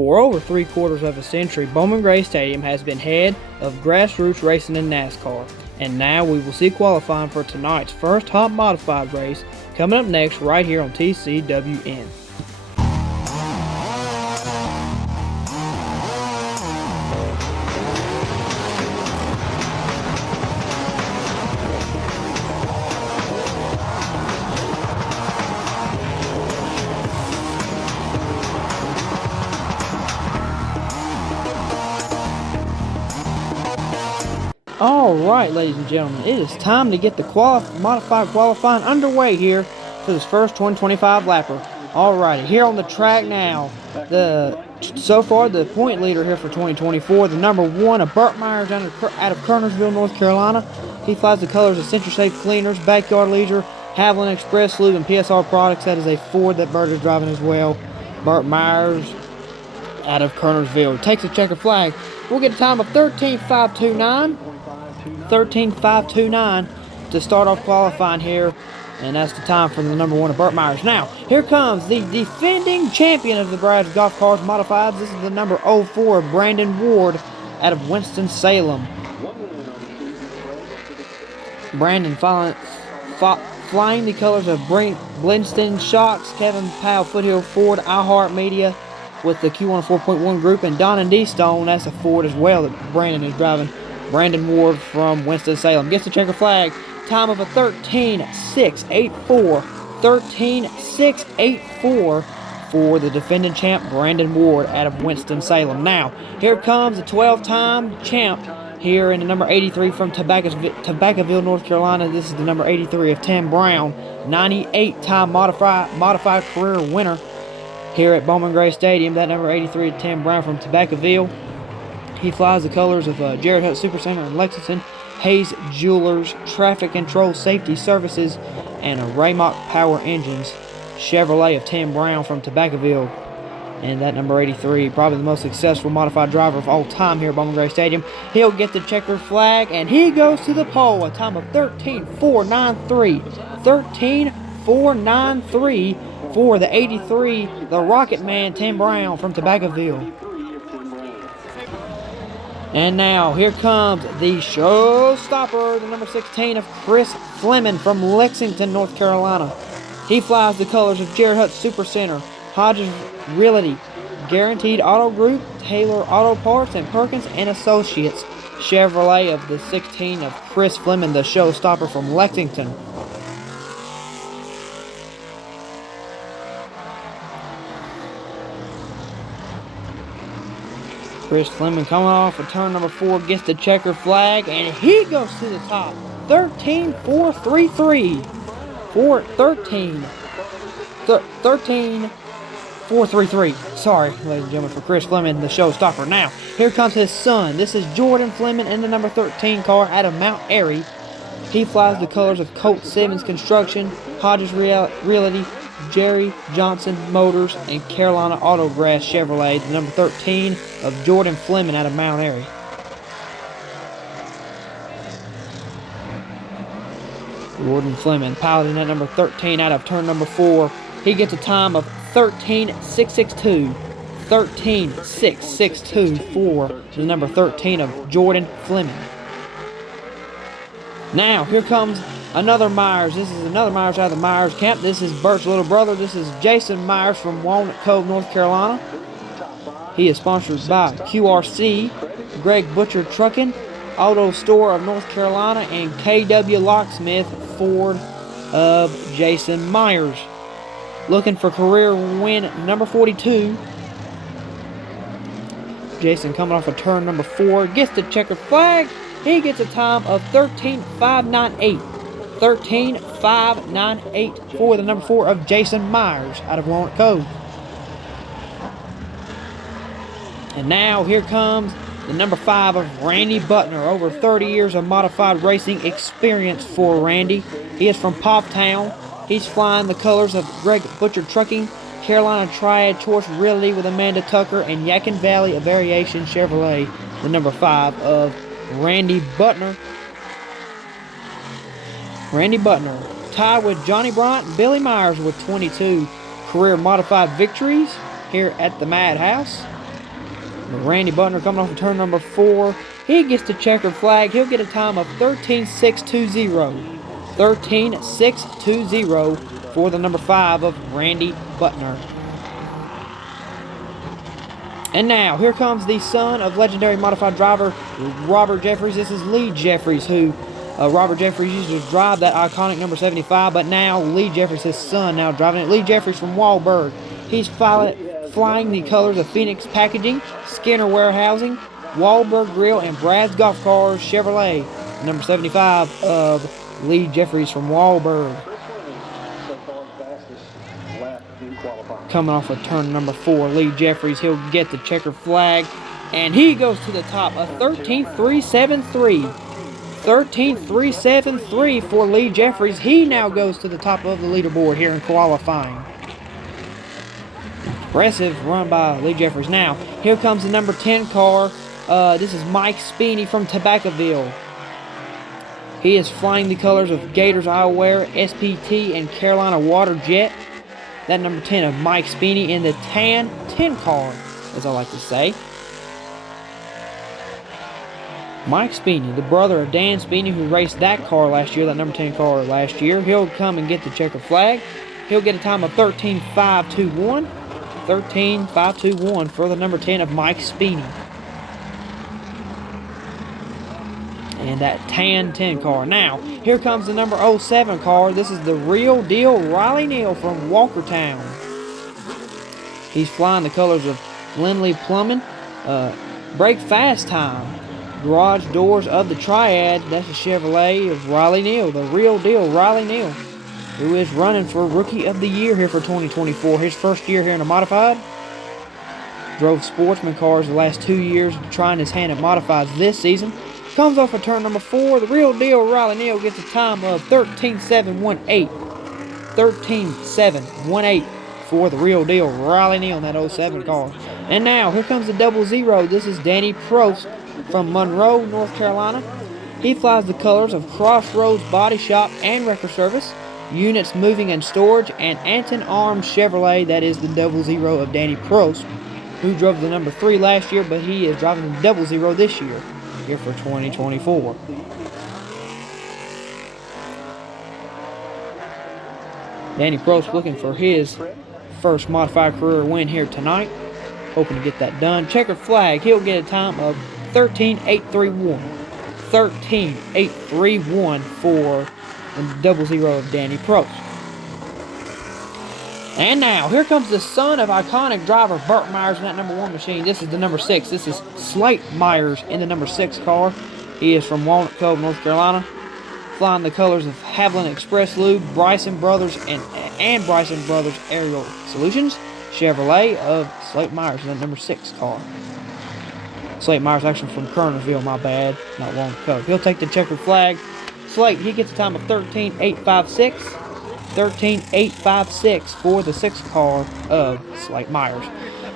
For over 3/4 of a century, Bowman Gray Stadium has been head of grassroots racing in NASCAR. And now we will see qualifying for tonight's first hot modified race coming up next right here on TCWN. Alright, ladies and gentlemen, it is time to get the modified qualifying underway here for this first 2025 lapper. Alrighty, here on the track now, so far the point leader here for 2024, the number 1 of Burt Myers out of Kernersville, North Carolina. He flies the colors of Century Safe Cleaners, Backyard Leisure, Haviland Express Lube, and PSR Products. That is a Ford that Burt is driving as well. Burt Myers out of Kernersville takes a checker flag. We'll get a time of 13.529. 13.529 to start off qualifying here, and that's the time for the number 1 of Burt Myers. Now, here comes the defending champion of the Brad's Golf Cars Modifieds. This is the number 04 of Brandon Ward out of Winston-Salem. Brandon flying the colors of Blinston Shocks, Kevin Powell Foothill Ford, iHeart Media with the Q104.1 group, and Don and D Stone, that's a Ford as well that Brandon is driving. Brandon Ward from Winston-Salem gets the checker flag. Time of a 13.684. 13.684 for the defending champ, Brandon Ward out of Winston-Salem. Now, here comes the 12-time champ here in the number 83 from Tobaccoville, North Carolina. This is the number 83 of Tim Brown. 98-time modified career winner here at Bowman Gray Stadium. That number 83 of Tim Brown from Tobaccoville. He flies the colors of Jared Hutt Supercenter in Lexington, Hayes Jewelers, Traffic Control Safety Services, and Raymock Power Engines. Chevrolet of Tim Brown from Tobaccoville. And that number 83, probably the most successful modified driver of all time here at Bowman Gray Stadium. He'll get the checkered flag, and he goes to the pole. A time of 13.493. 13.493 for the 83, the Rocket Man, Tim Brown from Tobaccoville. And now, here comes the showstopper, the number 16 of Chris Fleming from Lexington, North Carolina. He flies the colors of Jared Hutt Supercenter, Hodges Realty, Guaranteed Auto Group, Taylor Auto Parts, and Perkins & Associates. Chevrolet of the 16 of Chris Fleming, the showstopper from Lexington. Chris Fleming coming off of turn number 4, gets the checker flag, and he goes to the top. 13.433. 13.433. Sorry, ladies and gentlemen, for Chris Fleming, the showstopper. Now, here comes his son. This is Jordan Fleming in the number 13 car out of Mount Airy. He flies the colors of Colt Simmons Construction, Hodges Realty, Jerry Johnson Motors, and Carolina Autograss Chevrolet, the number 13 of Jordan Fleming out of Mount Airy. Jordan Fleming piloting that number 13 out of turn number 4. He gets a time of 13.662. 13.662 for the number 13 of Jordan Fleming. Now, here comes another Myers. This is another Myers out of the Myers camp. This is Bert's little brother. This is Jason Myers from Walnut Cove, North Carolina. He is sponsored by QRC, Greg Butcher Trucking, Auto Store of North Carolina, and KW Locksmith Ford of Jason Myers. Looking for career win number 42. Jason coming off of turn number 4, gets the checker flag. He gets a time of 13.598. 13.598 for the number 4 of Jason Myers out of Walnut Cove. And now here comes the number 5 of Randy Butner. Over 30 years of modified racing experience for Randy. He is from Poptown. He's flying the colors of Greg Butcher Trucking, Carolina Triad Choice Realty with Amanda Tucker, and Yadkin Valley of Variation Chevrolet, the number 5 of Randy Butner. Randy Butner tied with Johnny Bryant and Billy Myers with 22 career modified victories here at the Madhouse. Randy Butner coming off of turn number 4. He gets the checkered flag. He'll get a time of 13.620. 13.620 for the number 5 of Randy Butner. And now, here comes the son of legendary modified driver Robert Jeffries. This is Lee Jeffries, who Robert Jeffries used to drive that iconic number 75, but now Lee Jeffries, his son, now driving it. Lee Jeffries from Wahlberg. He's flying the colors of Phoenix Packaging, Skinner Warehousing, Wahlberg Grill, and Brad's Golf Cars Chevrolet. Number 75 of Lee Jeffries from Wahlberg. Coming off of turn number 4, Lee Jeffries, he'll get the checkered flag, and he goes to the top of 13.373. 13.373 for Lee Jeffries. He now goes to the top of the leaderboard here in qualifying. Impressive run by Lee Jeffries. Now, here comes the number 10 car. This is Mike Speeney from Tobaccoville. He is flying the colors of Gators Eyewear, SPT, and Carolina Water Jet. That number 10 of Mike Speeney in the tan 10 car, as I like to say. Mike Speeney, the brother of Dan Speeney, who raced that car last year, that number 10 car last year. He'll come and get the checkered flag. He'll get a time of 13.521. 13.521 for the number 10 of Mike Speeney. And that tan 10 car. Now, here comes the number 07 car. This is the real deal Riley Neal from Walkertown. He's flying the colors of Lindley Plumbing, Break Fast Time, Garage Doors of the Triad. That's a Chevrolet of Riley Neal, the real deal Riley Neal, who is running for Rookie of the Year here for 2024. His first year here in a modified. Drove sportsman cars the last 2 years, trying his hand at modifieds this season. Comes off of turn number 4. The real deal Riley Neal gets a time of 13.718. 13.718 for the real deal Riley Neal in that 07 car. And now, here comes the 00. This is Danny Prost from Monroe, North Carolina. He flies the colors of Crossroads Body Shop and Record Service, Units Moving and Storage, and Anton Arms Chevrolet. That is the 00 of Danny Prost, who drove the number 3 last year, but he is driving the 00 this year, here for 2024. Danny Prost looking for his first modified career win here tonight. Hoping to get that done. Checkered flag, he'll get a time of 13.831. 13.831 for the 00 of Danny Prost. And now, here comes the son of iconic driver Burt Myers in that number 1 machine. This is the number 6. This is Slate Myers in the number 6 car. He is from Walnut Cove, North Carolina. Flying the colors of Haviland Express Lube, Bryson Brothers, and Bryson Brothers Aerial Solutions. Chevrolet of Slate Myers in that number 6 car. Slate Myers actually from Kernersville, my bad, not Walnut Cove. He'll take the checkered flag. Slate, he gets a time of 13.856. 13.856 for the 6 car of Slate Myers.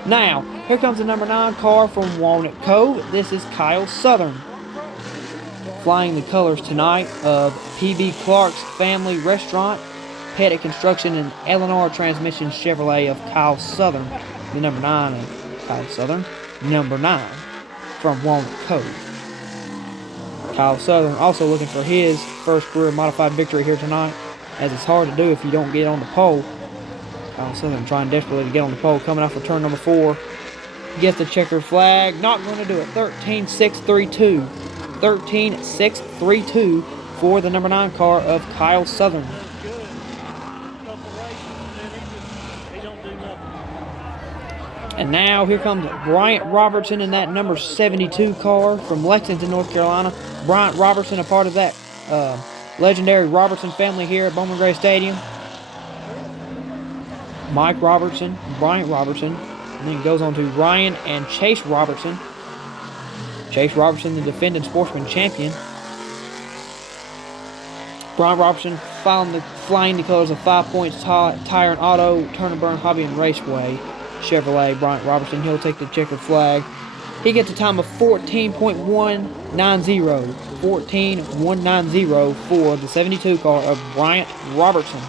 Now, here comes the number 9 car from Walnut Cove. This is Kyle Southern. Flying the colors tonight of PB Clark's Family Restaurant, Pettit Construction, and Eleanor Transmission Chevrolet of Kyle Southern. The number 9 of Kyle Southern. Number 9 from Walnut Cove. Kyle Southern also looking for his first career modified victory here tonight, as it's hard to do if you don't get on the pole. Kyle Southern trying desperately to get on the pole, coming off of turn number 4. Gets the checkered flag, not going to do it. 13.632. 13.632 for the number 9 car of Kyle Southern. And now here comes Bryant Robertson in that number 72 car from Lexington, North Carolina. Bryant Robertson, a part of that legendary Robertson family here at Bowman Gray Stadium. Mike Robertson, Bryant Robertson, and then it goes on to Ryan and Chase Robertson. Chase Robertson, the defending sportsman champion. Bryant Robertson flying the colors of 5 Points Tire and Auto, Turn and Burn Hobby and Raceway Chevrolet. Bryant Robertson, he'll take the checkered flag. He gets a time of 14.190. 14.190 for the 72 car of Bryant Robertson.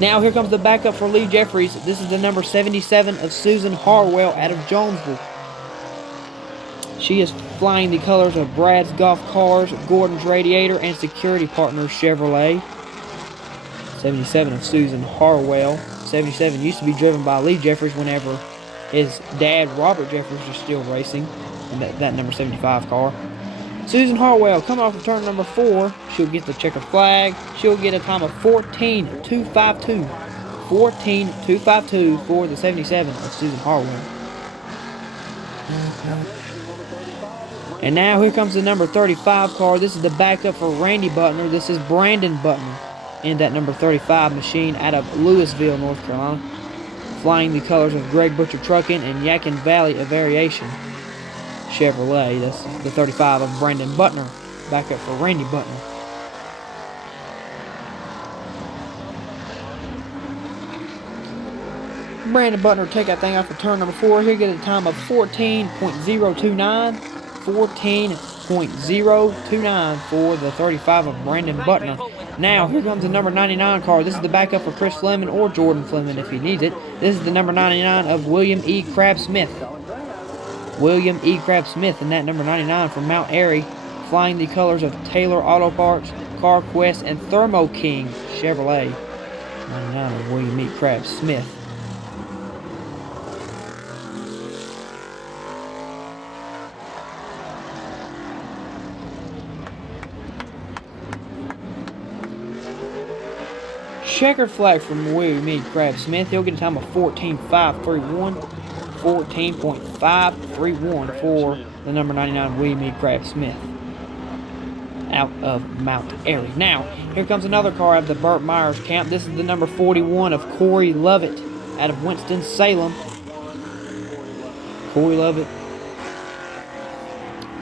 Now here comes the backup for Lee Jeffries. This is the number 77 of Susan Harwell out of Jonesville. She is flying the colors of Brad's Golf Cars, Gordon's Radiator, and Security Partners Chevrolet. 77 of Susan Harwell. 77 used to be driven by Lee Jeffries whenever his dad, Robert Jeffries, was still racing in that number 75 car. Susan Harwell coming off of turn number 4. She'll get the checkered flag. She'll get a time of 14.252. 14.252 for the 77 of Susan Harwell. And now here comes the number 35 car. This is the backup for Randy Butner. This is Brandon Butner in that number 35 machine out of Louisville, North Carolina. Flying the colors of Greg Butcher Trucking and Yakin Valley Aviation Chevrolet. That's the 35 of Brandon Butner. Backup for Randy Butner. Brandon Butner take that thing off for turn number 4. He'll get a time of 14.029. 14.029 for the 35 of Brandon Butner. Now, here comes the number 99 car. This is the backup for Chris Fleming or Jordan Fleming if he needs it. This is the number 99 of William E. Crab Smith. William E. Crab Smith in that number 99 from Mount Airy, flying the colors of Taylor Auto Parts, CarQuest, and Thermo King Chevrolet. 99 of William E. Crab Smith. Checkered flag from William E. Crab Smith. He'll get a time of 14.531. 14.531 for the number 99 William E. Crab Smith out of Mount Airy. Now, here comes another car out of the Burt Myers camp. This is the number 41 of Corey Lovett out of Winston-Salem. Corey Lovett.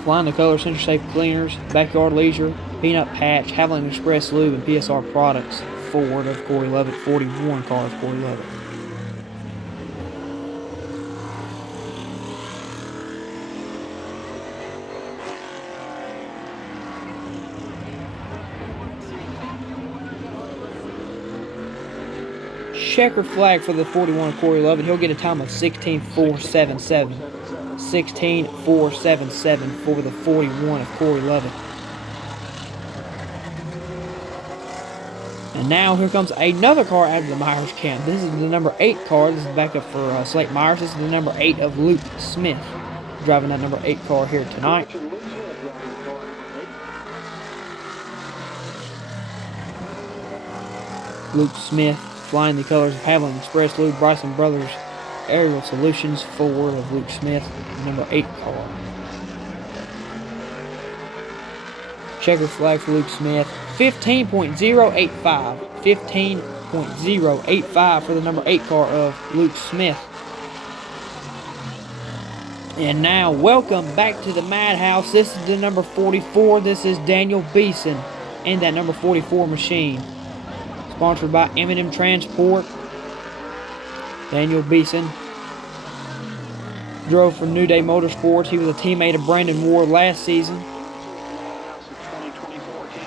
Flying the color Central Safe Cleaners, Backyard Leisure, Peanut Patch, Haviland Express Lube, and PSR Products. Ford of Corey Lovett, 41 car of Corey Lovett. Checkered flag for the 41 Corey Lovett. He'll get a time of 16.477. 16.477 for the 41 of Corey Lovett. And now here comes another car out of the Myers camp. This is the number 8 car. This is backup for Slate Myers. This is the number 8 of Luke Smith, driving that number 8 car here tonight. Luke Smith flying the colors of Haviland Express Lube, Bryson Brothers Aerial Solutions, Ford of Luke Smith, number 8 car. Checker flag for Luke Smith. 15.085. 15.085 for the number 8 car of Luke Smith. And now, welcome back to the Madhouse. This is the number 44. This is Daniel Beeson in that number 44 machine. Sponsored by M&M Transport. Daniel Beeson drove for New Day Motorsports. He was a teammate of Brandon Ward last season.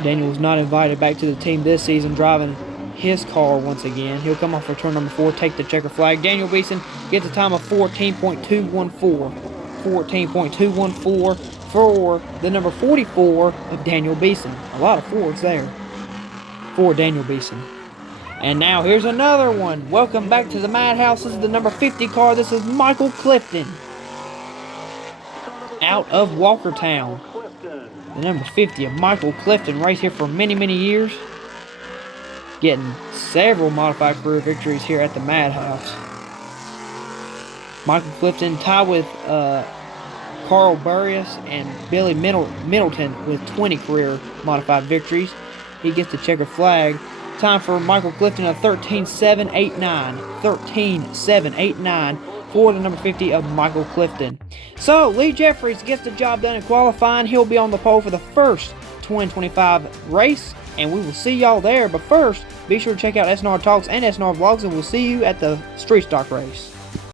Daniel was not invited back to the team this season, driving his car once again. He'll come off for turn number 4, take the checker flag. Daniel Beeson gets a time of 14.214. 14.214 for the number 44 of Daniel Beeson. A lot of Fords there for Daniel Beeson. And now here's another one. Welcome back to the Madhouse. This is the number 50 car. This is Michael Clifton out of Walkertown. The number 50 of Michael Clifton, raced here for many, many years. Getting several modified career victories here at the Madhouse. Michael Clifton tied with Carl Burrius and Billy Middleton with 20 career modified victories. He gets the checker flag. Time for Michael Clifton of 13.789. 13.789 for the number 50 of Michael Clifton. So, Lee Jeffries gets the job done in qualifying. He'll be on the pole for the first 2025 race, and we will see y'all there. But first, be sure to check out SNR Talks and SNR Vlogs, and we'll see you at the Street Stock race.